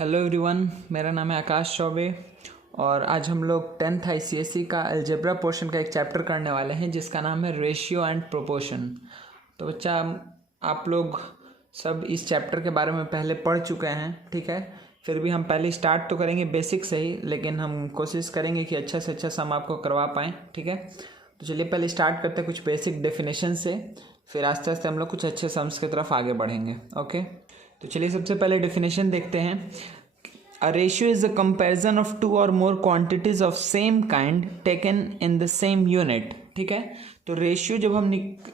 Hello everyone, मेरा नाम है आकाश चौबे और आज हम लोग 10th ICSE का अलजेब्रा पोर्शन का एक चैप्टर करने वाले हैं जिसका नाम है रेशियो एंड प्रोपोर्शन। तो बच्चा, आप लोग सब इस चैप्टर के बारे में पहले पढ़ चुके हैं, ठीक है। फिर भी हम पहले स्टार्ट तो करेंगे बेसिक से ही, लेकिन हम कोशिश करेंगे कि अच्छा से अच्छा सम आपको करवा पाएँ, ठीक है। तो चलिए पहले स्टार्ट करते हैं कुछ बेसिक डेफिनेशन से, फिर आस्ते आस्ते हम लोग कुछ अच्छे सम्स की तरफ आगे बढ़ेंगे। ओके, तो चलिए सबसे पहले डेफिनेशन देखते हैं। A ratio is a comparison of two or more quantities of same kind taken in the same unit, ठीक है। तो रेशियो जब हम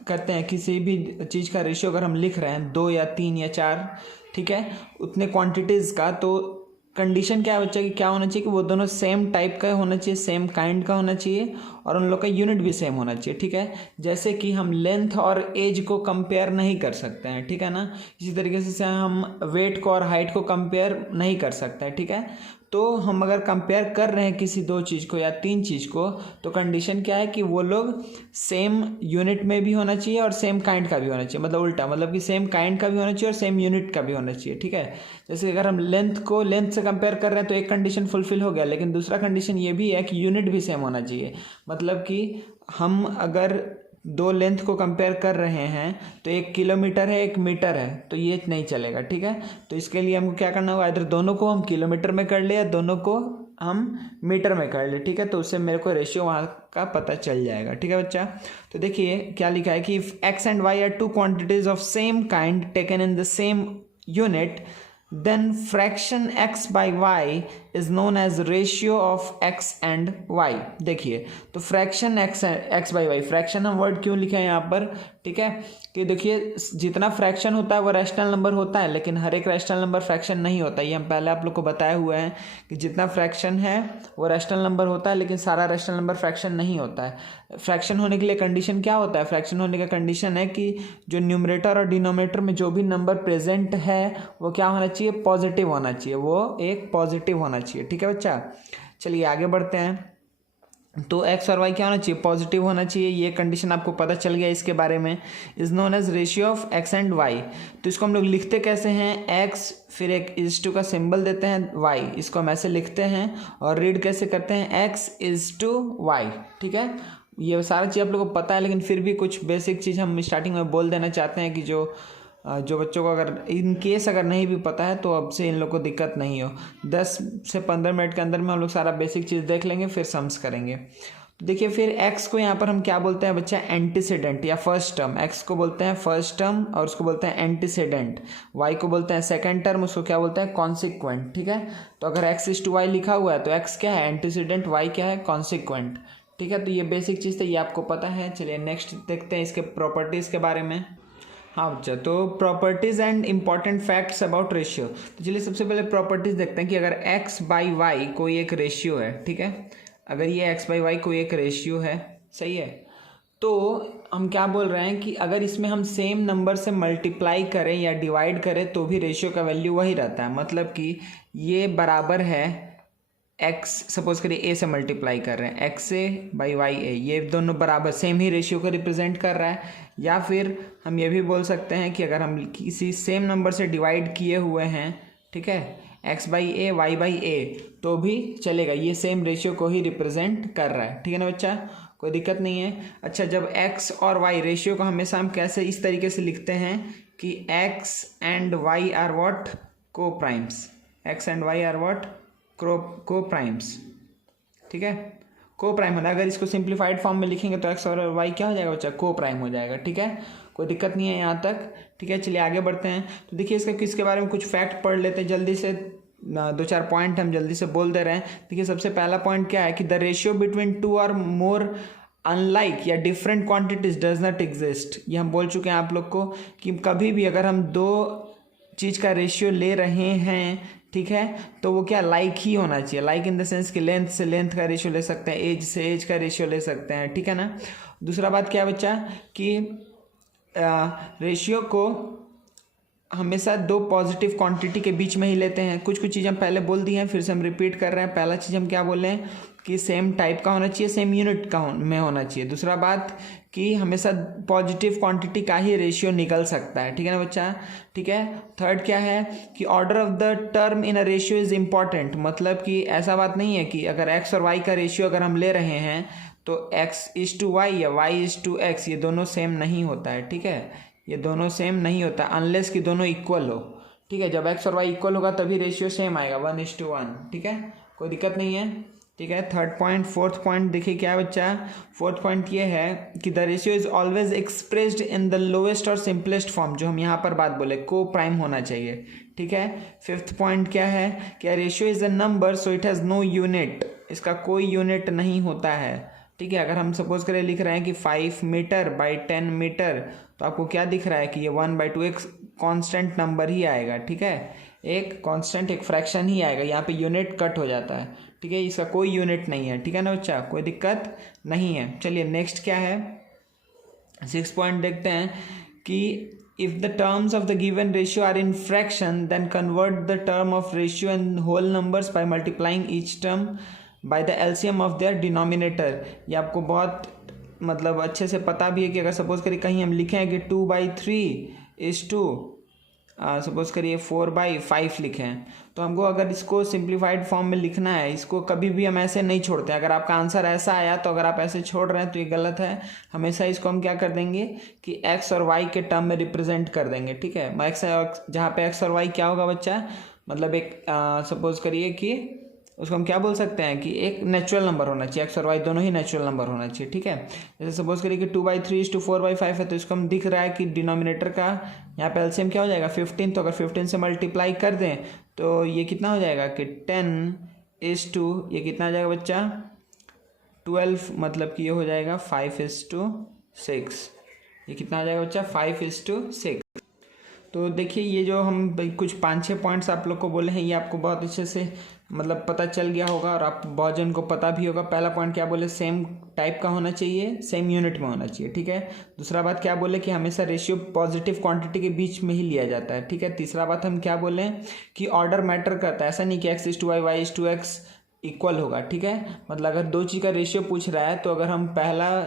करते हैं किसी भी चीज़ का रेशियो, अगर हम लिख रहे हैं 2 या 3 या 4, ठीक है, उतने क्वांटिटीज़ का, तो कंडीशन क्या है बच्चा कि क्या होना चाहिए कि वो दोनों सेम टाइप का होना चाहिए, सेम काइंड का होना चाहिए और उन लोग का यूनिट भी सेम होना चाहिए, ठीक है। जैसे कि हम लेंथ और एज को कंपेयर नहीं कर सकते हैं, ठीक है ना। इसी तरीके से हम वेट को और हाइट को कंपेयर नहीं कर सकते हैं, ठीक है। तो हम अगर कंपेयर कर रहे हैं किसी 2 चीज़ को या 3 चीज़ को, तो कंडीशन क्या है कि वो लोग सेम यूनिट में भी होना चाहिए और सेम काइंड का भी होना चाहिए, मतलब उल्टा, मतलब कि सेम काइंड का भी होना चाहिए और सेम यूनिट का भी होना चाहिए, ठीक है। जैसे अगर हम लेंथ से कंपेयर कर रहे हैं तो एक कंडीशन फुलफिल हो गया, लेकिन दूसरा कंडीशन ये भी है कि यूनिट भी सेम होना चाहिए। मतलब कि हम अगर 2 लेंथ को कंपेयर कर रहे हैं तो 1 किलोमीटर है 1 मीटर है, तो ये नहीं चलेगा, ठीक है। तो इसके लिए हमको क्या करना होगा, इधर दोनों को हम किलोमीटर में कर ले या दोनों को हम मीटर में कर ले, ठीक है। तो उससे मेरे को रेशियो वहाँ का पता चल जाएगा, ठीक है बच्चा। तो देखिए क्या लिखा है कि if x and y are 2 quantities of same kind taken in the same unit, then fraction x by y is known as ratio of x and y। देखिए, तो fraction x by y, fraction हम word क्यों लिखे हैं यहाँ पर, ठीक है, कि देखिए जितना फ्रैक्शन होता है वो रैशनल नंबर होता है, लेकिन हर एक रैशनल नंबर फ्रैक्शन नहीं होता। ये हम पहले आप लोग को बताए हुए हैं कि जितना फ्रैक्शन है वो रैशनल नंबर होता है, लेकिन सारा रैशनल नंबर फ्रैक्शन नहीं होता है। फ्रैक्शन होने के लिए कंडीशन क्या होता है, फ्रैक्शन होने का कंडीशन है कि जो न्यूमरेटर और डिनोमिनेटर में जो भी नंबर प्रेजेंट है वो क्या होना चाहिए, पॉजिटिव होना चाहिए, वो एक पॉजिटिव होना चाहिए, ठीक है बच्चा। चलिए आगे बढ़ते हैं। तो x और y क्या होना चाहिए, पॉजिटिव होना चाहिए, ये कंडीशन आपको पता चल गया इसके बारे में। Is known as ratio of x and y। तो इसको हम लोग लिखते कैसे हैं, x फिर एक इज टू का सिंबल देते हैं y, इसको हम ऐसे लिखते हैं और रीड कैसे करते हैं, x इज टू y, ठीक है। ये सारा चीज़ आप लोगों को पता है, लेकिन फिर भी कुछ बेसिक चीज़ हम स्टार्टिंग में बोल देना चाहते हैं कि जो बच्चों को अगर इन केस अगर नहीं भी पता है तो अब से इन लोग को दिक्कत नहीं हो। 10 से 15 मिनट के अंदर में हम लोग सारा बेसिक चीज़ देख लेंगे, फिर सम्स करेंगे। तो देखिए फिर x को यहाँ पर हम क्या बोलते हैं बच्चा, एंटीसीडेंट या फर्स्ट टर्म। x को बोलते हैं फर्स्ट टर्म और उसको बोलते हैं एंटीसीडेंट। y को बोलते हैं सेकेंड टर्म, उसको क्या बोलते हैं, कॉन्सिक्वेंट, ठीक है। तो अगर x इज टू वाई लिखा हुआ है तो x क्या है, एंटीसीडेंट, y क्या है, कॉन्सिक्वेंट, ठीक है। तो ये बेसिक चीज़ तो ये आपको पता है। चलिए नेक्स्ट देखते हैं इसके प्रॉपर्टीज़ के बारे में। हाँ बच्चा, तो properties and important facts about ratio. तो चलिए सबसे पहले प्रॉपर्टीज़ देखते हैं कि अगर x बाई वाई कोई एक रेशियो है, ठीक है, अगर ये x बाई वाई कोई एक रेशियो है, सही है, तो हम क्या बोल रहे हैं कि अगर इसमें हम सेम नंबर से मल्टीप्लाई करें या डिवाइड करें तो भी रेशियो का वैल्यू वही रहता है। मतलब कि ये बराबर है x, सपोज करिए a से मल्टीप्लाई कर रहे हैं, x a by y a, ये दोनों बराबर सेम ही रेशियो को रिप्रेजेंट कर रहा है। या फिर हम ये भी बोल सकते हैं कि अगर हम किसी सेम नंबर से डिवाइड किए हुए हैं, ठीक है, x by a y by a, तो भी चलेगा, ये सेम रेशियो को ही रिप्रेजेंट कर रहा है, ठीक है ना बच्चा, कोई दिक्कत नहीं है। अच्छा, जब x और y रेशियो को हमेशा हम कैसे इस तरीके से लिखते हैं कि x and y are what, co primes, x and y are what, co primes, ठीक है, को प्राइम होना। अगर इसको सिंप्लीफाइड फॉर्म में लिखेंगे तो x और y क्या हो जाएगा बच्चा, को प्राइम हो जाएगा, ठीक है, कोई दिक्कत नहीं है यहाँ तक, ठीक है। चलिए आगे बढ़ते हैं। तो देखिए इसके बारे में कुछ फैक्ट पढ़ लेते हैं जल्दी से, 2-4 पॉइंट हम जल्दी से बोल दे रहे हैं। देखिए सबसे पहला पॉइंट क्या है कि द रेशियो बिटवीन 2 और मोर अनलाइक या different quantities does not exist. ये हम बोल चुके हैं आप लोग को कि कभी भी अगर हम 2 चीज़ का रेशियो ले रहे हैं, ठीक है, तो वो क्या लाइक ही होना चाहिए। लाइक इन द सेंस कि लेंथ से लेंथ का रेशियो ले सकते हैं, एज से एज का रेशियो ले सकते हैं, ठीक है ना। दूसरा बात क्या है बच्चा कि रेशियो को हमेशा दो पॉजिटिव क्वांटिटी के बीच में ही लेते हैं। कुछ कुछ चीज़ हम पहले बोल दिए हैं, फिर से हम रिपीट कर रहे हैं। पहला चीज़ हम क्या बोले हैं कि सेम टाइप का होना चाहिए, सेम यूनिट का में होना चाहिए। दूसरा बात कि हमेशा पॉजिटिव क्वांटिटी का ही रेशियो निकल सकता है, ठीक है ना बच्चा। ठीक है, थर्ड क्या है कि order of the term in a ratio is important. मतलब कि ऐसा बात नहीं है कि अगर एक्स और वाई का रेशियो अगर हम ले रहे हैं तो एक्स इज टू वाई या वाई इज टू एक्स, ये दोनों सेम नहीं होता है। ठीक है, ये दोनों सेम नहीं होता अनलेस कि दोनों इक्वल हो। ठीक है, जब एक्स और वाई इक्वल होगा तभी रेशियो सेम आएगा, 1:1। ठीक है, कोई दिक्कत नहीं है। ठीक है, थर्ड पॉइंट। फोर्थ पॉइंट देखिए क्या है बच्चा। फोर्थ पॉइंट ये है कि the ratio is always expressed in the lowest और सिंपलेस्ट फॉर्म, जो हम यहाँ पर बात बोले को प्राइम होना चाहिए। ठीक है, फिफ्थ पॉइंट क्या है कि ratio is a number so it has no unit, इसका कोई यूनिट नहीं होता है। ठीक है, अगर हम सपोज करें लिख रहे हैं कि 5 मीटर बाई 10 मीटर, तो आपको क्या दिख रहा है कि ये 1/2 एक कांस्टेंट नंबर ही आएगा। ठीक है, एक कांस्टेंट एक फ्रैक्शन ही आएगा, यहाँ पे यूनिट कट हो जाता है। ठीक है, इसका कोई यूनिट नहीं है। ठीक है ना बच्चा, कोई दिक्कत नहीं है। चलिए नेक्स्ट क्या है, 6 पॉइंट देखते हैं कि if the terms of the given ratio are in fraction then convert the term of ratio in whole numbers by multiplying each term by the LCM of their denominator. ये आपको बहुत मतलब अच्छे से पता भी है कि अगर सपोज करिए कहीं हम लिखें कि 2/3 सपोज करिए 4/5 लिखें, तो हमको अगर इसको सिंप्लीफाइड फॉर्म में लिखना है, इसको कभी भी हम ऐसे नहीं छोड़ते हैं। अगर आपका आंसर ऐसा आया तो अगर आप ऐसे छोड़ रहे हैं तो ये गलत है। हमेशा इसको हम क्या कर देंगे कि एक्स और वाई के टर्म में रिप्रेजेंट कर देंगे। ठीक है, एक्स जहाँ पे एक्स और वाई क्या होगा बच्चा, मतलब एक सपोज करिए कि उसको हम क्या बोल सकते हैं कि एक नेचुरल नंबर होना चाहिए, एक्स और वाई दोनों ही नेचुरल नंबर होना चाहिए। ठीक है, जैसे सपोज करिए कि 2/3:4/5 है, तो इसको हम दिख रहा है कि डिनोमिनेटर का यहाँ पे एलसीएम क्या हो जाएगा 15। तो अगर 15 से मल्टीप्लाई कर दें तो ये कितना हो जाएगा कि 10:, ये कितना आ जाएगा बच्चा 12, मतलब कि ये हो जाएगा 5:6। ये कितना आ जाएगा बच्चा 5:6। तो देखिए ये जो हम कुछ 5-6 पॉइंट्स आप लोग को बोले हैं, ये आपको बहुत अच्छे से मतलब पता चल गया होगा और आप बहुत जन को पता भी होगा। पहला पॉइंट क्या बोले, सेम टाइप का होना चाहिए, सेम यूनिट में होना चाहिए। ठीक है, दूसरा बात क्या बोले कि हमेशा रेशियो पॉजिटिव क्वांटिटी के बीच में ही लिया जाता है। ठीक है, तीसरा बात हम क्या बोले कि ऑर्डर मैटर करता है, ऐसा नहीं कि x:y y:x इक्वल होगा। ठीक है, मतलब अगर दो चीज़ का रेशियो पूछ रहा है तो अगर हम पहला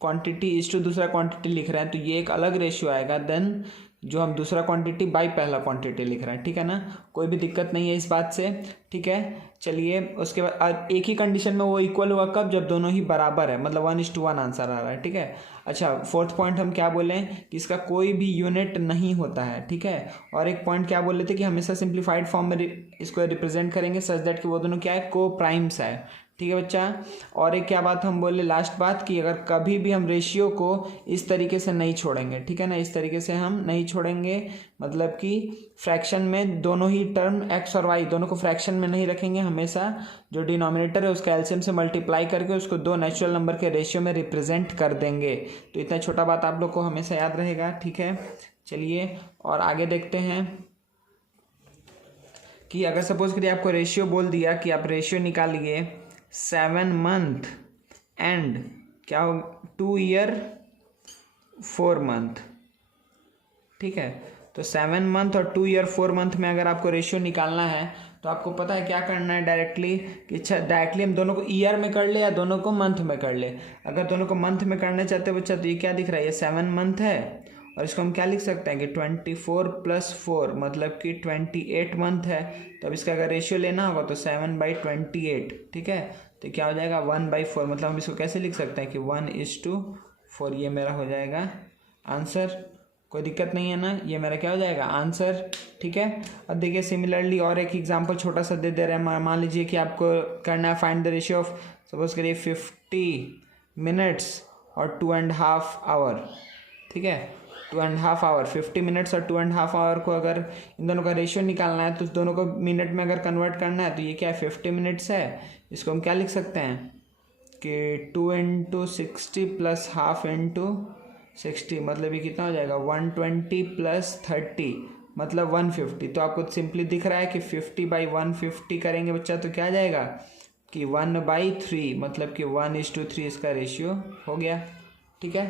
क्वांटिटी दूसरा क्वांटिटी लिख रहे हैं तो ये एक अलग रेशियो आएगा देन जो हम दूसरा क्वांटिटी बाई पहला क्वांटिटी लिख रहे हैं। ठीक है ना, कोई भी दिक्कत नहीं है इस बात से। ठीक है, चलिए उसके बाद एक ही कंडीशन में वो इक्वल हुआ कब, जब दोनों ही बराबर है, मतलब 1:1 आंसर आ रहा है। ठीक है, अच्छा फोर्थ पॉइंट हम क्या बोले कि इसका कोई भी यूनिट नहीं होता है। ठीक है, और एक पॉइंट क्या बोले थे कि हमेशा सिंप्लीफाइड फॉर्म में इसको रिप्रेजेंट करेंगे सच दैट कि वो दोनों क्या है को प्राइम्स है। ठीक है बच्चा, और एक क्या बात हम बोले लास्ट बात कि अगर कभी भी हम रेशियो को इस तरीके से नहीं छोड़ेंगे। ठीक है ना, इस तरीके से हम नहीं छोड़ेंगे, मतलब कि फ्रैक्शन में दोनों ही टर्म एक्स और वाई दोनों को फ्रैक्शन में नहीं रखेंगे। हमेशा जो डिनोमिनेटर है उसका एलसीएम से मल्टीप्लाई करके उसको दो नेचुरल नंबर के रेशियो में रिप्रेजेंट कर देंगे। तो इतना छोटा बात आप लोग को हमेशा याद रहेगा। ठीक है, चलिए और आगे देखते हैं कि अगर सपोज करिए आपको रेशियो बोल दिया कि आप रेशियो निकालिए 7 मंथ एंड क्या हो 2 ईयर 4 मंथ। ठीक है, तो 7 मंथ और 2 ईयर 4 मंथ में अगर आपको रेशियो निकालना है तो आपको पता है क्या करना है डायरेक्टली कि अच्छा डायरेक्टली हम दोनों को ईयर में कर ले या दोनों को मंथ में कर ले। अगर दोनों को मंथ में करना चाहते हो बच्चा तो ये क्या दिख रहा है, ये 7 मंथ है और इसको हम क्या लिख सकते हैं कि 24 + 4 मतलब कि 28 मंथ है। तो अब इसका अगर रेशियो लेना होगा तो 7/28। ठीक है, तो क्या हो जाएगा 1/4, मतलब हम इसको कैसे लिख सकते हैं कि 1:4, ये मेरा हो जाएगा आंसर। कोई दिक्कत नहीं है ना, ये मेरा क्या हो जाएगा आंसर। ठीक है, अब देखिए सिमिलरली और एक एग्जांपल छोटा सा दे रहे हैं। मान लीजिए कि आपको करना है find the ratio of suppose करिए 50 मिनट्स और 2.5 आवर। ठीक है, 2.5 आवर 50 मिनट्स और 2.5 आवर को अगर इन दोनों का रेशियो निकालना है तो दोनों को मिनट में अगर कन्वर्ट करना है तो ये क्या है 50 मिनट्स है। इसको हम क्या लिख सकते हैं कि 2 × 60 + ½ × 60, मतलब ये कितना हो जाएगा 120 + 30 मतलब 150। तो आपको सिंपली दिख रहा है कि 50/150 करेंगे बच्चा तो क्या आ जाएगा कि 1/3 मतलब कि 1:3 इसका रेशियो हो गया। ठीक है,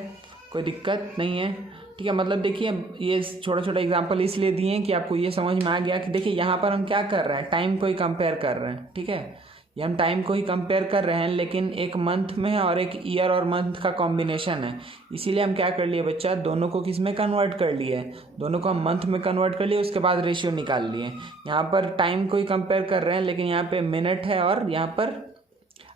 कोई दिक्कत नहीं है। ठीक है। मतलब देखिए ये छोटा छोटा एग्जांपल इसलिए दिए हैं कि आपको ये समझ में आ गया कि देखिए यहाँ पर हम क्या कर रहे हैं, टाइम को ही कंपेयर कर रहे हैं। ठीक है, ये हम टाइम को ही कंपेयर कर रहे हैं, लेकिन एक मंथ में है और एक ईयर और मंथ का कॉम्बिनेशन है। इसीलिए हम क्या कर लिए बच्चा, दोनों को किस में कन्वर्ट कर लिए, दोनों को हम मंथ में कन्वर्ट कर लिए, उसके बाद रेशियो निकाल लिए। यहाँ पर टाइम को ही कंपेयर कर रहे हैं, लेकिन यहाँ पे मिनट है और यहाँ पर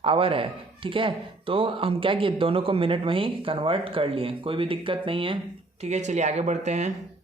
आवर है। ठीक है, तो हम क्या किए, दोनों को मिनट में ही कन्वर्ट कर लिए, कोई भी दिक्कत नहीं है। ठीक है, चलिए आगे बढ़ते हैं।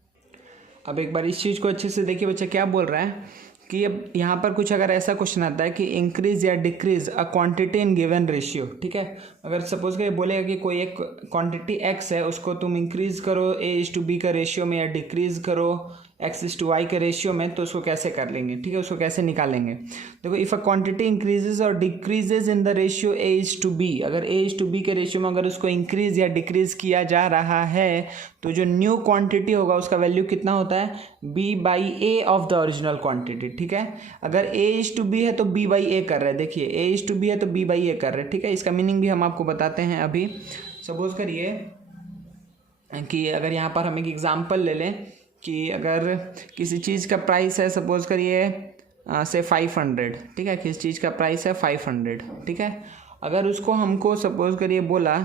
अब एक बार इस चीज़ को अच्छे से देखिए बच्चा क्या बोल रहा है कि अब यहाँ पर कुछ अगर ऐसा क्वेश्चन आता है कि इंक्रीज या decrease a quantity in given ratio. ठीक है, अगर सपोज कि बोलेगा कि कोई एक क्वांटिटी एक्स है, उसको तुम इंक्रीज करो A/B का रेशियो में या डिक्रीज करो X/Y के रेशियो में, तो उसको कैसे कर लेंगे। ठीक है, उसको कैसे निकालेंगे। देखो, इफ़ अ क्वांटिटी इंक्रीजेज और decreases in the ratio A/B, अगर A/B के रेशियो में अगर उसको इंक्रीज या डिक्रीज किया जा रहा है, तो जो न्यू क्वांटिटी होगा उसका वैल्यू कितना होता है, B/A of the original quantity. ठीक है, अगर A/B है तो B/A कर रहे हैं। देखिए A/B है तो B/A कर रहे हैं। ठीक है, इसका मीनिंग भी हम आपको बताते हैं अभी। सपोज करिए कि अगर यहाँ पर हम एक एग्जांपल ले लें कि अगर किसी चीज़ का प्राइस है, सपोज करिए से 500। ठीक है, किसी चीज़ का प्राइस है 500। ठीक है, अगर उसको हमको सपोज करिए बोला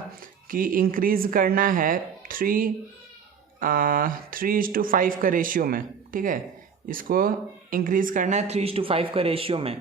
कि इंक्रीज़ करना है 3:5 का रेशियो में। ठीक है, इसको इंक्रीज़ करना है 3:5 का रेशियो में,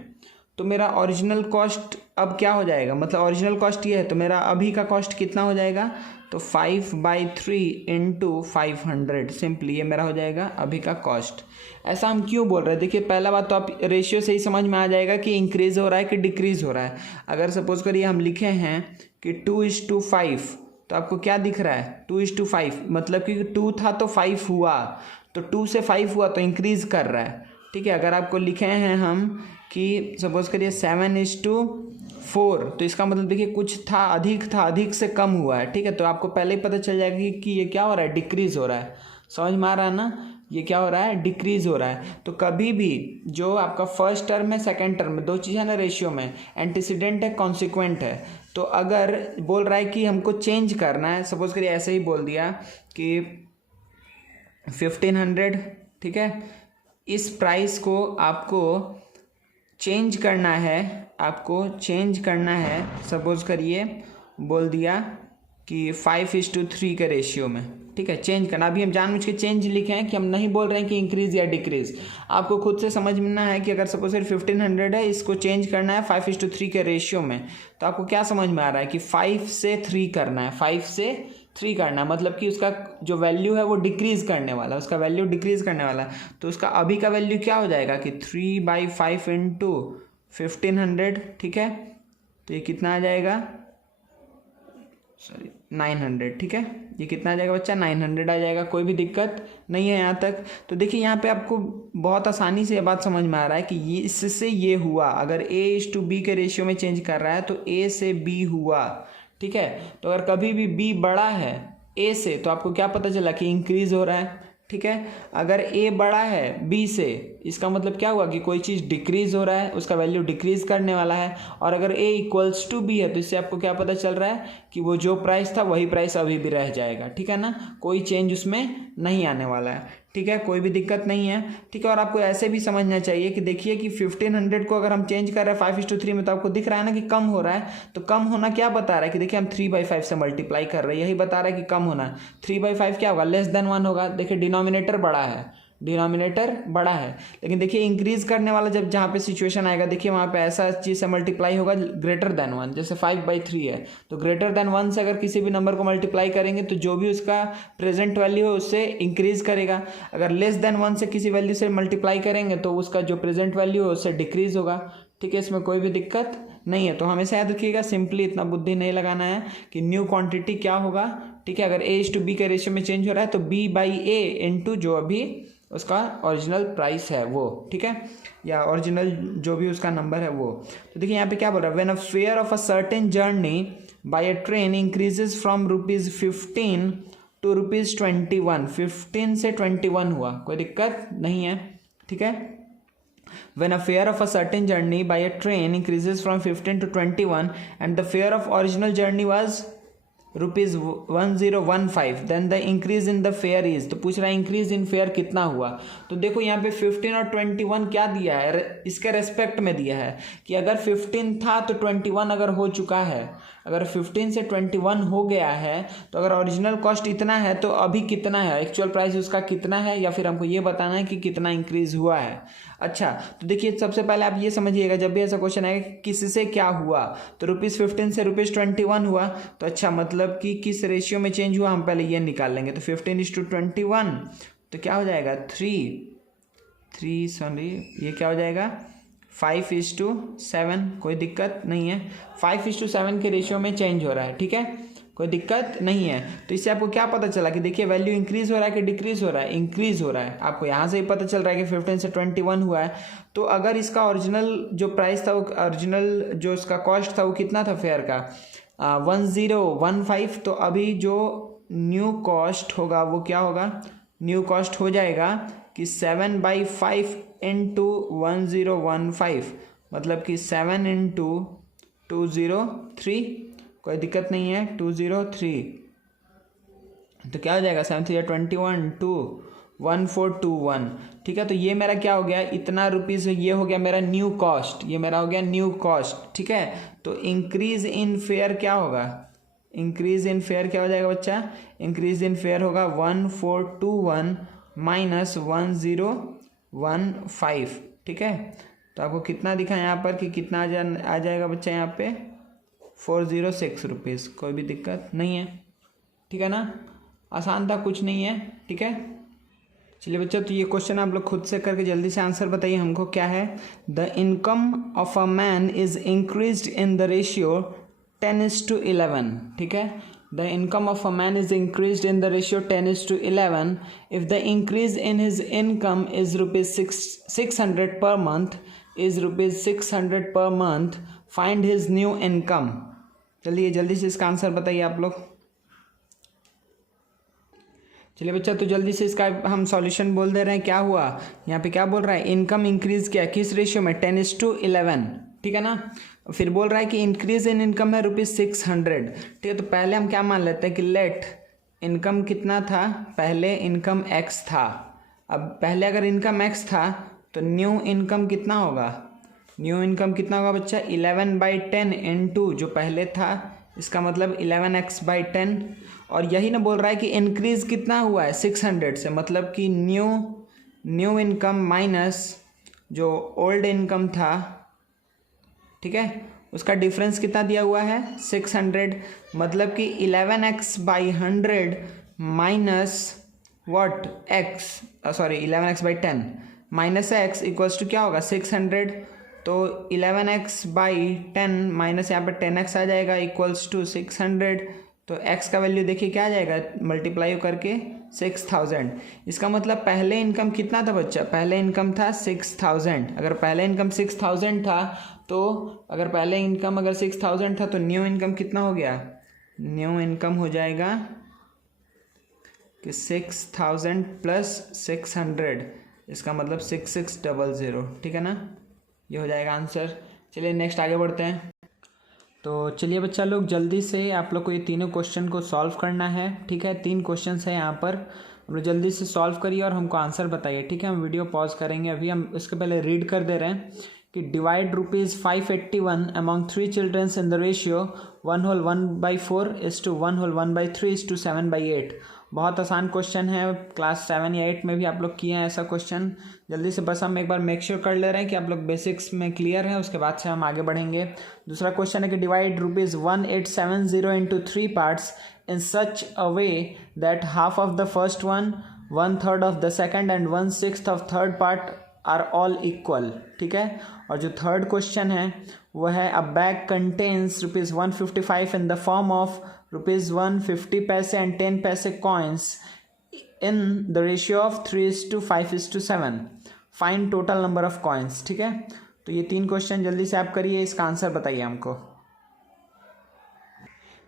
तो मेरा ओरिजिनल कॉस्ट अब क्या हो जाएगा, मतलब ओरिजिनल कॉस्ट ये है तो मेरा अभी का कॉस्ट कितना हो जाएगा, तो 5/3 × 500, सिंपली ये मेरा हो जाएगा अभी का कॉस्ट। ऐसा हम क्यों बोल रहे हैं, देखिए पहला बात तो आप रेशियो से ही समझ में आ जाएगा कि इंक्रीज हो रहा है कि डिक्रीज हो रहा है। अगर सपोज करिए हम लिखे हैं कि 2:5, तो आपको क्या दिख रहा है, 2:5, मतलब कि 2 था तो 5 हुआ, तो 2 से 5 हुआ तो इंक्रीज कर रहा है। ठीक है, अगर आपको लिखे हैं हम कि सपोज करिए 7:4, तो इसका मतलब देखिए कुछ था, अधिक से कम हुआ है। ठीक है, तो आपको पहले ही पता चल जाएगा कि ये क्या हो रहा है, डिक्रीज हो रहा है। समझ में आ रहा है ना, ये क्या हो रहा है, डिक्रीज हो रहा है। तो कभी भी जो आपका फर्स्ट टर्म है, सेकंड टर्म में, दो चीज़ें ना रेशियो में, एंटीसीडेंट है, कॉन्सिक्वेंट है, तो अगर बोल रहा है कि हमको चेंज करना है, सपोज करिए ऐसे ही बोल दिया कि 1500। ठीक है, इस प्राइस को आपको चेंज करना है, सपोज करिए बोल दिया कि 5:3 के रेशियो में। ठीक है, चेंज करना, अभी हम जानबूझ के चेंज लिखे हैं कि हम नहीं बोल रहे हैं कि इंक्रीज या डिक्रीज। आपको खुद से समझना है कि अगर सपोज 1500 है, इसको चेंज करना है 5:3 के रेशियो में, तो आपको क्या समझ में आ रहा है कि 5 से 3 करना है, 5 से 3 करना, मतलब कि उसका जो वैल्यू है वो डिक्रीज करने वाला है, उसका वैल्यू डिक्रीज करने वाला है। तो उसका अभी का वैल्यू क्या हो जाएगा कि 3/5 × 1500। ठीक है, तो ये कितना आ जाएगा, 900। ठीक है, ये कितना आ जाएगा बच्चा, 900 आ जाएगा। कोई भी दिक्कत नहीं है यहाँ तक। तो देखिए यहाँ पे आपको बहुत आसानी से ये बात समझ में आ रहा है कि ये इससे ये हुआ, अगर A/B के रेशियो में चेंज कर रहा है तो A से B हुआ। ठीक है, तो अगर कभी भी B बड़ा है A से, तो आपको क्या पता चला कि इंक्रीज हो रहा है। ठीक है, अगर A बड़ा है B से, इसका मतलब क्या हुआ कि कोई चीज़ डिक्रीज हो रहा है, उसका वैल्यू डिक्रीज करने वाला है। और अगर A = B है, तो इससे आपको क्या पता चल रहा है कि वो जो प्राइस था वही प्राइस अभी भी रह जाएगा। ठीक है ना, कोई चेंज उसमें नहीं आने वाला है। ठीक है, कोई भी दिक्कत नहीं है। ठीक है, और आपको ऐसे भी समझना चाहिए कि देखिए कि 1500 को अगर हम चेंज कर रहे हैं 5:3 में, तो आपको दिख रहा है ना कि कम हो रहा है। तो कम होना क्या बता रहा है कि देखिए हम 3/5 से मल्टीप्लाई कर रहे हैं, यही बता रहा है कि कम होना है। 3/5 क्या होगा, >1 होगा। देखिए डिनोमिनेटर बड़ा है, लेकिन देखिए इंक्रीज करने वाला जब जहाँ पे सिचुएशन आएगा, देखिए वहाँ पे ऐसा चीज़ से मल्टीप्लाई होगा >1। जैसे 5/3 है, तो >1 से अगर किसी भी नंबर को मल्टीप्लाई करेंगे तो जो भी उसका प्रेजेंट वैल्यू है उससे इंक्रीज करेगा। अगर <1 से किसी वैल्यू से मल्टीप्लाई करेंगे तो उसका जो प्रेजेंट वैल्यू है उससे डिक्रीज होगा। ठीक है, इसमें कोई भी दिक्कत नहीं है। तो हमेशा याद रखिएगा, सिंपली इतना बुद्धि नहीं लगाना है कि न्यू क्वांटिटी क्या होगा। ठीक है, अगर A/B के रेशियो में चेंज हो रहा है तो B/A × जो अभी उसका ओरिजिनल प्राइस है वो। ठीक है, या ओरिजिनल जो भी उसका नंबर है वो। तो देखिए यहाँ पे क्या बोल रहा है, when a fare of a certain journey by a train increases from ₹15 to ₹21, 15 से 21 हुआ, कोई दिक्कत नहीं है। ठीक है, when a fare of a certain journey by a train increases from 15 to 21 and the fare of original journey was ₹1015, then the increase in the fare is, तो पूछ रहा है इंक्रीज इन फेयर कितना हुआ। तो देखो यहाँ पे 15 और 21 क्या दिया है, इसके रेस्पेक्ट में दिया है कि अगर 15 था तो 21 अगर हो चुका है, अगर 15 से 21 हो गया है तो अगर ओरिजिनल कॉस्ट इतना है तो अभी कितना है, एक्चुअल प्राइस उसका कितना है, या फिर हमको ये बताना है कि कितना इंक्रीज हुआ है। अच्छा, तो देखिए सबसे पहले आप ये समझिएगा, जब भी ऐसा क्वेश्चन आएगा किससे क्या हुआ, तो ₹15 से ₹21 हुआ, तो अच्छा मतलब कि किस रेशियो में चेंज हुआ, हम पहले ये निकाल लेंगे। तो 15:21 तो क्या हो जाएगा, 3 ये क्या हो जाएगा 5:7, कोई दिक्कत नहीं है, 5:7 के रेशियो में चेंज हो रहा है, ठीक है, कोई दिक्कत नहीं है। तो इससे आपको क्या पता चला कि देखिए वैल्यू इंक्रीज हो रहा है कि डिक्रीज हो रहा है, इंक्रीज हो रहा है। आपको यहाँ से ही पता चल रहा है कि 15 से 21 हुआ है। तो अगर इसका ओरिजिनल जो प्राइस था, वो ओरिजिनल जो इसका कॉस्ट था वो कितना था फेयर का, 1015, तो अभी जो न्यू कॉस्ट होगा वो क्या होगा, न्यू कॉस्ट हो जाएगा कि 7/5 इंटू 1015, मतलब कि 7 इंटू 203, कोई दिक्कत नहीं है, 203, तो क्या हो जाएगा 7×3=21, 21421, ठीक है। तो ये मेरा क्या हो गया, इतना रुपीज़, ये हो गया मेरा न्यू कॉस्ट, ये मेरा हो गया न्यू कॉस्ट, ठीक है। तो इंक्रीज इन फेयर क्या होगा, इंक्रीज इन फेयर क्या हो जाएगा बच्चा, इंक्रीज इन फेयर होगा 1421 माइनस 1015, ठीक है। तो आपको कितना दिखा यहाँ पर कि कितना आ जाएगा बच्चा, यहाँ पे 406 रुपीज़, कोई भी दिक्कत नहीं है, ठीक है ना, आसान था, कुछ नहीं है, ठीक है। चलिए बच्चा, तो ये क्वेश्चन आप लोग खुद से करके जल्दी से आंसर बताइए हमको क्या है। The income of a man is increased in the ratio 10:11, ठीक है। The income of a man is increased in the ratio 10:11 if the increase in his income is ₹600 per month, is ₹600 per month, find his new income. चलिए जल्दी से इसका answer बताइए आप लोग। चलिए बच्चा, तो जल्दी से इसका हम सॉल्यूशन बोल दे रहे हैं। क्या हुआ यहाँ पे, क्या बोल रहा है, इनकम इंक्रीज किया किस रेशियो में, 10:11, ठीक है ना। फिर बोल रहा है कि इंक्रीज इन इनकम है ₹600, ठीक है। तो पहले हम क्या मान लेते हैं कि लेट इनकम कितना था, पहले इनकम x था। अब पहले अगर इनकम x था तो न्यू इनकम कितना होगा, न्यू इनकम कितना होगा बच्चा, 11/10 इंटू जो पहले था, इसका मतलब 11x/10, और यही ना बोल रहा है कि इंक्रीज कितना हुआ है 600 से, मतलब कि न्यू इनकम माइनस जो ओल्ड इनकम था, ठीक है, उसका डिफरेंस कितना दिया हुआ है 600, मतलब कि 11x/100 minus what x, sorry 11x/10 minus x equals to क्या होगा 600। तो 11x/10 माइनस यहाँ पे 10x आ जाएगा इक्वल्स टू 600। तो x का वैल्यू देखिए क्या आ जाएगा, मल्टीप्लाई करके 6000। इसका मतलब पहले इनकम कितना था बच्चा, पहले इनकम था 6000। अगर पहले इनकम 6000 था, तो अगर पहले इनकम अगर 6000 था तो न्यू इनकम कितना हो गया, न्यू इनकम हो जाएगा कि 6000 प्लस 600, इसका मतलब 6600, ठीक है ना, ये हो जाएगा आंसर। चलिए नेक्स्ट आगे बढ़ते हैं। तो चलिए बच्चा लोग, जल्दी से आप लोग को ये तीनों क्वेश्चन को सॉल्व करना है, ठीक है। 3 क्वेश्चन है यहाँ पर, हम लोग जल्दी से सॉल्व करिए और हमको आंसर बताइए, ठीक है। हम वीडियो पॉज करेंगे अभी, हम इसके पहले रीड कर दे रहे हैं कि divide ₹581 among 3 children's in the ratio 1/1/4 is to 1/1/3 is to 7/8। बहुत आसान क्वेश्चन है, क्लास 7 या 8 में भी आप लोग किए हैं ऐसा क्वेश्चन। जल्दी से बस हम एक बार मेक श्योर कर ले रहे हैं कि आप लोग बेसिक्स में क्लियर है, उसके बाद से हम आगे बढ़ेंगे। दूसरा क्वेश्चन है कि divide ₹1870 into 3 parts in such a way that half of the first one, 1/3 of the second and 1/6 of third part are all equal, ठीक है। और जो थर्ड क्वेश्चन है वो है a bag contains ₹155 in the form of ₹150 paise and 10 paise coins in the ratio of 3:5:7। Find total number of coins, ठीक है। तो ये 3 क्वेश्चन जल्दी से आप करिए, इसका आंसर बताइए हमको।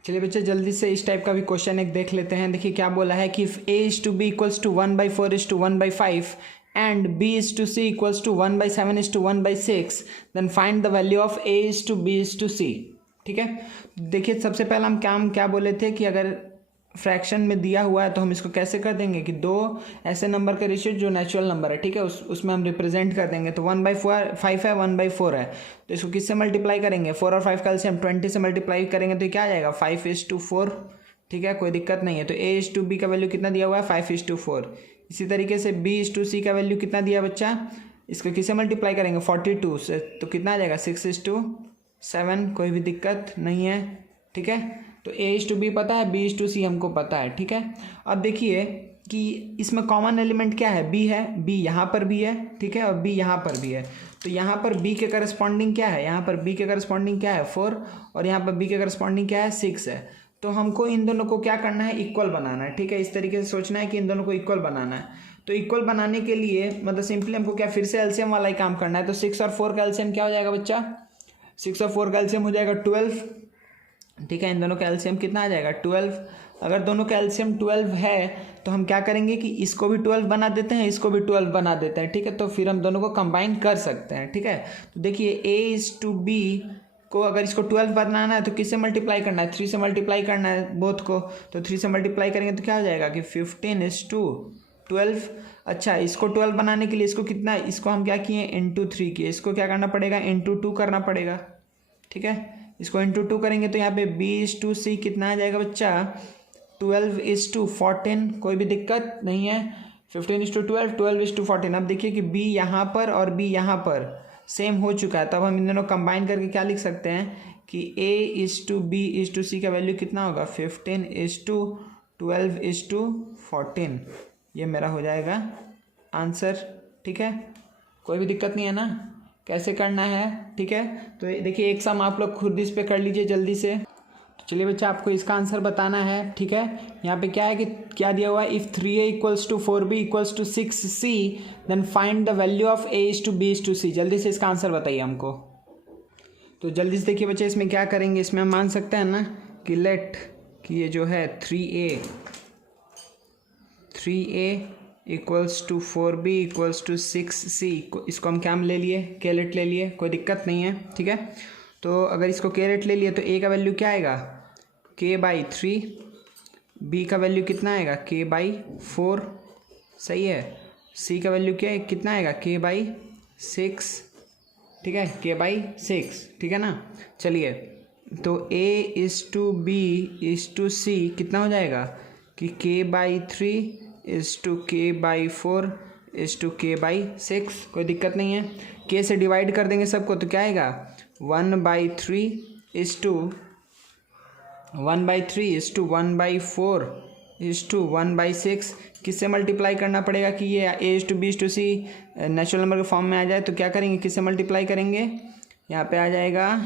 चलिए बच्चे, जल्दी से इस टाइप का भी क्वेश्चन एक देख लेते हैं। देखिए क्या बोला है कि if a is to b equals to 1/4 is to 1/5 and b is to c equals to 1/7 is to 1/6, then find the value of a is to b is to c, ठीक है। देखिए सबसे पहला हम क्या बोले थे कि अगर फ्रैक्शन में दिया हुआ है तो हम इसको कैसे कर देंगे कि दो ऐसे नंबर का रेशियो जो नेचुरल नंबर है, ठीक है, उसमें हम रिप्रेजेंट कर देंगे। तो 1/5 है, 1/4 है, तो इसको किससे मल्टीप्लाई करेंगे, 4 और 5 का एलसीएम 20 से मल्टीप्लाई करेंगे तो क्या आ जाएगा 5:4, ठीक है, कोई दिक्कत नहीं है। तो A:B का वैल्यू कितना दिया हुआ है 5:4। इसी तरीके से B:C का वैल्यू कितना दिया बच्चा, इसको किससे मल्टीप्लाई करेंगे 42 से, तो कितना आ जाएगा 6:7, कोई भी दिक्कत नहीं है, ठीक है। तो A:B पता है, B:C हमको पता है, ठीक है। अब देखिए कि इसमें कॉमन एलिमेंट क्या है, B है, B यहाँ पर भी है, ठीक है, और B यहाँ पर भी है। तो यहाँ पर B के करस्पॉन्डिंग क्या है, यहाँ पर B के करस्पॉन्डिंग क्या है 4, और यहाँ पर B के करस्पॉन्डिंग क्या है 6 है। तो हमको इन दोनों को क्या करना है, इक्वल बनाना है, ठीक है। इस तरीके से सोचना है कि इन दोनों को इक्वल बनाना है। तो इक्वल बनाने के लिए मतलब सिंपली हमको क्या फिर से एलसीएम वाला ही काम करना है। तो 6 और 4 का एलसीएम क्या हो जाएगा बच्चा, 6 और 4 का एलसीएम हो जाएगा 12, ठीक है। इन दोनों का एलसीएम कितना आ जाएगा 12। अगर दोनों का एलसीएम 12 है तो हम क्या करेंगे कि इसको भी 12 बना देते हैं, इसको भी 12 बना देते हैं, ठीक है। तो फिर हम दोनों को कंबाइन कर सकते हैं, ठीक है। तो देखिए A:B को अगर इसको 12 बनाना है तो किससे मल्टीप्लाई करना है, 3 से मल्टीप्लाई करना है बोथ को। तो 3 से मल्टीप्लाई करेंगे तो क्या हो जाएगा कि 15:12। अच्छा, इसको 12 बनाने के लिए इसको कितना, इसको हम क्या किए into 3 किए, इसको क्या करना पड़ेगा into 2 करना पड़ेगा, ठीक है। इसको into 2 करेंगे तो यहाँ पे B:C कितना आ जाएगा बच्चा 12:14, कोई भी दिक्कत नहीं है। 15:12, 12:14। अब देखिए कि B यहाँ पर और B यहाँ पर सेम हो चुका है, तब हम इन दोनों कंबाइन करके क्या लिख सकते हैं कि A:B:C का वैल्यू कितना होगा 15:12:14। ये मेरा हो जाएगा आंसर, ठीक है, कोई भी दिक्कत नहीं है ना, कैसे करना है, ठीक है। तो देखिए एक सम आप लोग खुद इस पे कर लीजिए जल्दी से। तो चलिए बच्चा आपको इसका आंसर बताना है, ठीक है। यहाँ पे क्या है कि क्या दिया हुआ है, if 3A = 4B = 6C then find the value of A:B:C। जल्दी से इसका आंसर बताइए हमको। तो जल्दी से देखिए बच्चे इसमें क्या करेंगे, इसमें हम मान सकते हैं ना कि लेट कि ये जो है 3A = 4B = 6C, इसको हम क्या ले लिए, कैरेट ले लिए, कोई दिक्कत नहीं है, ठीक है। तो अगर इसको कैरेट ले लिए तो A का वैल्यू क्या आएगा K/3, B का वैल्यू कितना आएगा K/4, सही है। C का वैल्यू क्या है, कितना आएगा K/6, ठीक है, K/6, ठीक है ना। चलिए तो A:B:C कितना हो जाएगा कि K/3 K/4 K/6, कोई दिक्कत नहीं है। K से डिवाइड कर देंगे सबको तो क्या आएगा 1/3 1/4 1/6। किससे मल्टीप्लाई करना पड़ेगा कि ये A:B:C नेचुरल नंबर के फॉर्म में आ जाए, तो क्या करेंगे, किससे मल्टीप्लाई करेंगे, यहाँ पे आ जाएगा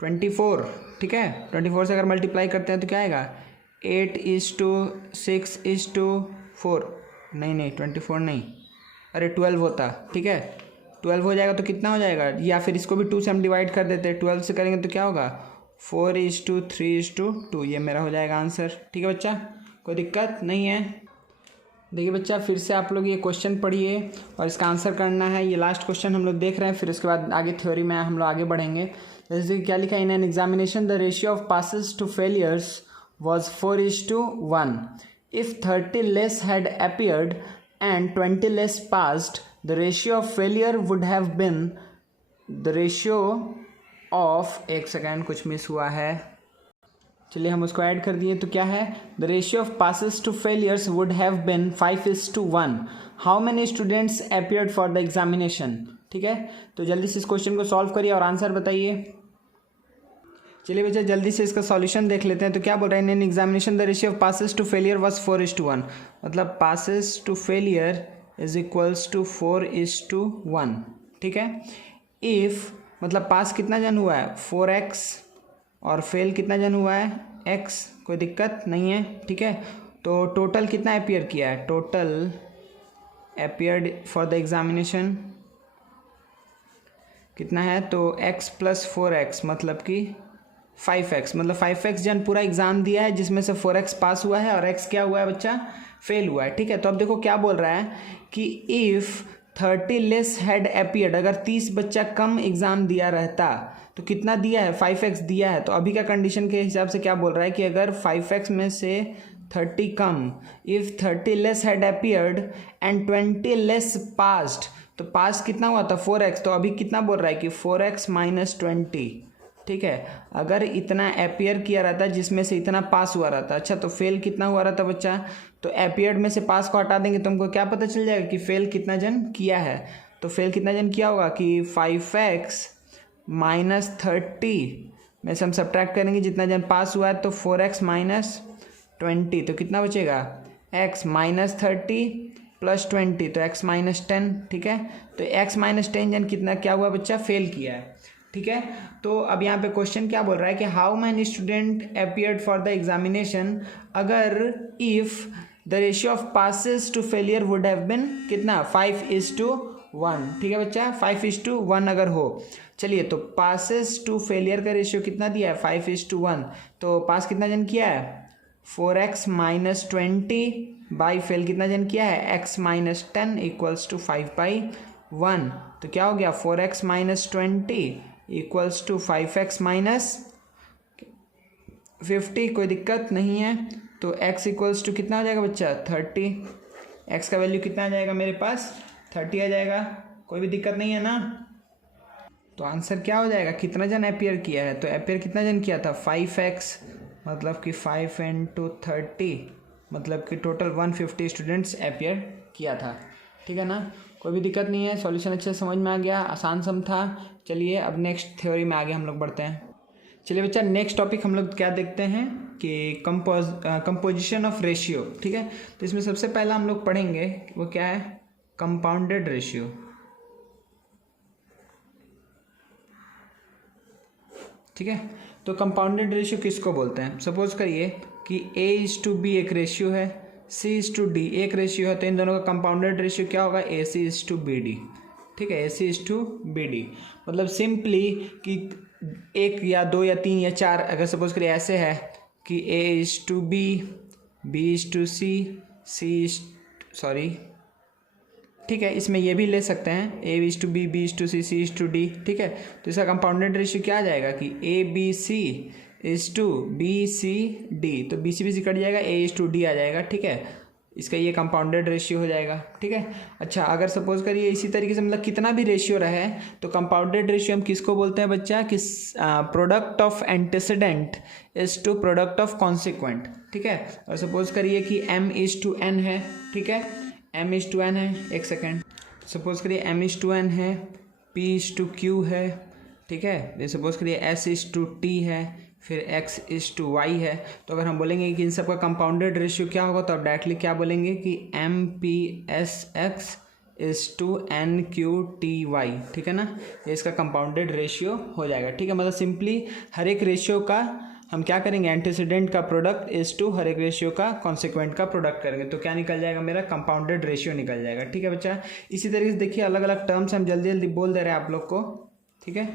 24, ठीक है। 24 से अगर मल्टीप्लाई करते हैं तो क्या आएगा 8:6:4, नहीं 24 नहीं, अरे 12 होता, ठीक है, 12 हो जाएगा तो कितना हो जाएगा, या फिर इसको भी 2 से हम डिवाइड कर देते हैं, 12 से करेंगे तो क्या होगा 4:3:2, ये मेरा हो जाएगा आंसर, ठीक है बच्चा, कोई दिक्कत नहीं है। देखिए बच्चा फिर से आप लोग ये क्वेश्चन पढ़िए और इसका आंसर करना है। ये लास्ट क्वेश्चन हम लोग देख रहे हैं, फिर उसके बाद आगे थ्योरी में हम लोग आगे बढ़ेंगे। जैसे क्या लिखा है, in an examination the ratio of passes to failures was 4:1. If 30 less had appeared and 20 less passed, the ratio of failure would have been the ratio of, एक सेकेंड कुछ मिस हुआ है, चलिए हम उसको ऐड कर दिए। तो क्या है, the ratio of passes to failures would have been 5:1. How many students appeared for the examination? ठीक है, तो जल्दी से इस क्वेश्चन को सॉल्व करिए और आंसर बताइए। चलिए बच्चा जल्दी से इसका सॉल्यूशन देख लेते हैं। तो क्या बोल रहा है, in examination the ratio of passes to failure was 4:1, मतलब passes to failure is equals to 4:1, ठीक है। इफ़ मतलब पास कितना जन हुआ है 4x और फेल कितना जन हुआ है x, कोई दिक्कत नहीं है, ठीक है। तो टोटल कितना अपीयर किया है, total appeared for the examination कितना है, तो x + 4x मतलब कि 5x, मतलब 5x जन पूरा एग्जाम दिया है जिसमें से 4x पास हुआ है और x क्या हुआ है बच्चा फेल हुआ है, ठीक है। तो अब देखो क्या बोल रहा है कि इफ़ 30 लेस हैड अपीयर्ड, अगर 30 बच्चा कम एग्ज़ाम दिया रहता तो कितना दिया है, 5x दिया है। तो अभी का कंडीशन के हिसाब से क्या बोल रहा है कि अगर 5x में से 30 कम, if 30 less had appeared and 20 less passed, तो पास कितना हुआ था 4x, तो अभी कितना बोल रहा है कि 4x माइनस 20, ठीक है। अगर इतना अपीयर किया रहता जिसमें से इतना पास हुआ रहता, अच्छा तो फेल कितना हुआ रहता बच्चा, तो अपीयर्ड में से पास को हटा देंगे तो हमको क्या पता चल जाएगा कि फेल कितना जन किया है। तो फेल कितना जन किया होगा कि 5x माइनस 30 में से हम सब्ट्रैक्ट करेंगे जितना जन पास हुआ है, तो 4x माइनस 20, तो कितना बचेगा x माइनस 30 प्लस 20, तो x माइनस 10, ठीक है। तो x माइनस 10 जन कितना क्या हुआ बच्चा, फेल किया है, ठीक है। तो अब यहाँ पे क्वेश्चन क्या बोल रहा है कि how many student appeared for the examination, अगर if the ratio of passes to failure would have been कितना 5:1, ठीक है बच्चा, 5:1 अगर हो। चलिए तो पासिस टू फेलियर का रेशियो कितना दिया है 5:1, तो पास कितना जन किया है 4x माइनस 20 बाई फेल कितना जन किया है x माइनस 10 इक्वल्स टू 5/1, तो क्या हो गया 4x minus 20 equals to 5x minus 50, कोई दिक्कत नहीं है। तो x इक्वल्स टू कितना आ जाएगा बच्चा 30, x का वैल्यू कितना आ जाएगा मेरे पास 30 आ जाएगा, कोई भी दिक्कत नहीं है ना। तो आंसर क्या हो जाएगा, कितना जन अपीयर किया है, तो अपीयर कितना जन किया था 5x, मतलब कि 5 into 30, मतलब कि टोटल 150 स्टूडेंट्स अपीयर किया था, ठीक है ना। कोई भी दिक्कत नहीं है, सॉल्यूशन अच्छे से समझ में आ गया, आसान सम था। चलिए अब नेक्स्ट थ्योरी में आगे हम लोग बढ़ते हैं। चलिए बच्चा नेक्स्ट टॉपिक हम लोग क्या देखते हैं कि कंपोजिशन ऑफ रेशियो, ठीक है। तो इसमें सबसे पहला हम लोग पढ़ेंगे वो क्या है, कंपाउंडेड रेशियो, ठीक है। तो कंपाउंडेड रेशियो किसको बोलते हैं, सपोज करिए कि A:B एक रेशियो है, C:D एक रेशियो है, तो इन दोनों का कंपाउंडेड रेशियो क्या होगा AC:BD, ठीक है, AC:BD। मतलब सिंपली कि 1 या 2 या 3 या 4 अगर सपोज करिए ऐसे है कि A:B, B:C, ठीक है, इसमें ये भी ले सकते हैं A:B, B:C, C:D, ठीक है। तो इसका कंपाउंडेड रेशियो क्या आ जाएगा कि ABC:BCD, तो BC कट जाएगा, A:D आ जाएगा, ठीक है। इसका ये कंपाउंडेड रेशियो हो जाएगा, ठीक है। अच्छा अगर सपोज करिए इसी तरीके से मतलब कितना भी रेशियो रहे तो कंपाउंडेड रेशियो हम किसको बोलते हैं बच्चा, कि product of antecedent is to product of consequent, ठीक है। और सपोज करिए कि M:N है, ठीक है, M:N है, एक सेकेंड, सपोज करिए M:N है, P:Q है, ठीक है, सपोज करिए S:T है, फिर X:Y है। तो अगर हम बोलेंगे कि इन सब का कंपाउंडेड रेशियो क्या होगा तो आप डायरेक्टली क्या बोलेंगे कि MPSX:NQTY, ठीक है ना, ये इसका कंपाउंडेड रेशियो हो जाएगा, ठीक है। मतलब सिंपली हर एक रेशियो का हम क्या करेंगे, एंटीसीडेंट का प्रोडक्ट इज टू हर एक रेशियो का कॉन्सिक्वेंट का प्रोडक्ट करेंगे, तो क्या निकल जाएगा मेरा कंपाउंडेड रेशियो निकल जाएगा, ठीक है बच्चा। इसी तरीके से देखिए अलग अलग टर्म्स हम जल्दी जल्दी बोल दे रहे हैं आप लोग को, ठीक है।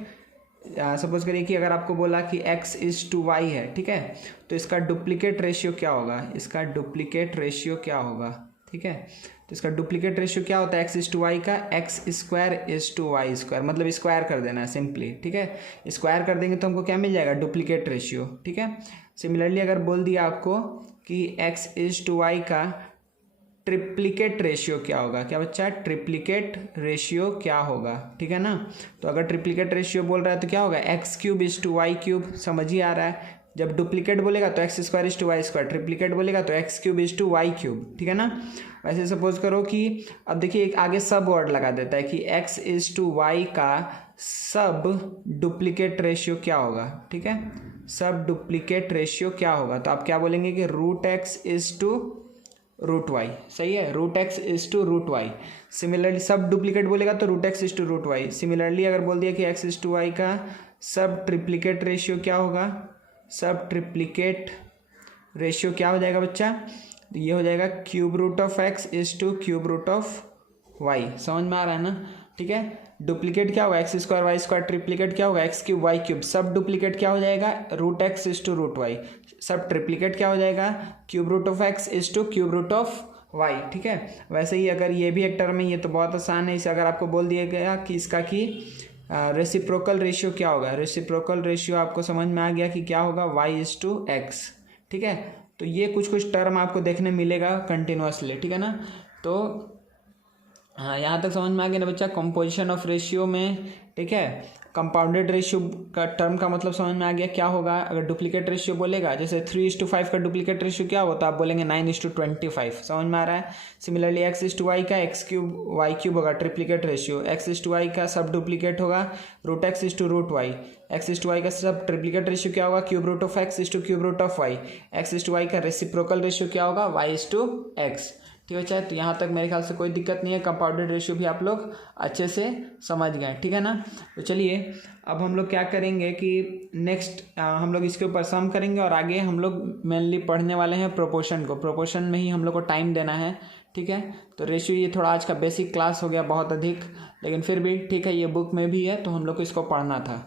सपोज करिए कि अगर आपको बोला कि X:Y है, ठीक है, तो इसका डुप्लीकेट रेशियो क्या होगा, इसका डुप्लीकेट रेशियो क्या होगा, ठीक है। तो इसका डुप्लीकेट रेशियो क्या होता है X:Y का, X² मतलब स्क्वायर कर देना है सिंपली, ठीक है। स्क्वायर कर देंगे तो हमको क्या मिल जाएगा, डुप्लीकेट रेशियो, ठीक है। सिमिलरली अगर बोल दिया आपको कि X:Y का ट्रिप्लिकेट रेशियो क्या होगा, क्या बच्चा, ट्रिप्लिकेट रेशियो क्या होगा, ठीक है ना। तो अगर ट्रिप्लिकेट रेशियो बोल रहा है तो क्या होगा X3:Y3, समझ ही आ रहा है। जब डुप्लीकेट बोलेगा तो X²:Y², ट्रिप्लिकेट बोलेगा तो X3:Y3, ठीक है ना। वैसे सपोज करो कि अब देखिए एक आगे सब वर्ड लगा देता है कि X:Y का सब डुप्लीकेट रेशियो क्या होगा, ठीक है, सब डुप्लीकेट रेशियो क्या होगा, तो आप क्या बोलेंगे कि √X:√Y, सही है, √X:√Y। सिमिलरली सब डुप्लीकेट बोलेगा तो √X:√Y। सिमिलरली अगर बोल दिया कि X:Y का सब ट्रिप्लिकेट रेशियो क्या होगा, सब ट्रिप्लिकेट रेशियो क्या हो जाएगा बच्चा, ये हो जाएगा √X √Y। समझ में आ रहा है ना, ठीक है। डुप्लीकेट क्या होगा X²Y², ट्रिप्लिकेट क्या होगा X3Y3, सब डुप्लीकेट क्या हो जाएगा √X:√Y, सब ट्रिप्लिकेट क्या हो जाएगा √X √Y, वाई, ठीक है। वैसे ही अगर ये भी एक टर्म है, ये तो बहुत आसान है। इसे अगर आपको बोल दिया गया कि इसका कि रेसिप्रोकल रेशियो क्या होगा, रेसिप्रोकल रेशियो आपको समझ में आ गया कि क्या होगा, y/x, ठीक है। तो ये कुछ कुछ टर्म आपको देखने मिलेगा कंटिन्यूसली, ठीक है ना। तो हाँ, यहाँ तक समझ में आ गया ना बच्चा, कंपोजिशन ऑफ रेशियो में, ठीक है। कंपाउंडेड रेशियो का टर्म का मतलब समझ में आ गया क्या होगा। अगर डुप्लीकेट रेशियो बोलेगा, जैसे 3:5 का डुप्लीकेट रेशियो क्या होता है, आप बोलेंगे 9:25, समझ में आ रहा है। सिमिलरली x/y का x³ y³ होगा ट्रिप्लीकेट रेशियो, x/y का सब डुप्लीकेट होगा √x/√y, x/y का सब ट्रिप्लीकेट रेशियो क्या होगा, √x/√y, x/y का रेसिप्रोकल रेशियो क्या होगा, y/x, ठीक है। चाहे तो यहाँ तक मेरे ख्याल से कोई दिक्कत नहीं है। कंपाउंडेड रेशियो भी आप लोग अच्छे से समझ गए, ठीक है ना। तो चलिए अब हम लोग क्या करेंगे कि नेक्स्ट हम लोग इसके ऊपर सम करेंगे और आगे हम लोग मेनली पढ़ने वाले हैं प्रोपोर्शन को। प्रोपोर्शन में ही हम लोग को टाइम देना है, ठीक है। तो रेशियो ये थोड़ा आज का बेसिक क्लास हो गया, बहुत अधिक, लेकिन फिर भी ठीक है, ये बुक में भी है तो हम लोग को इसको पढ़ना था।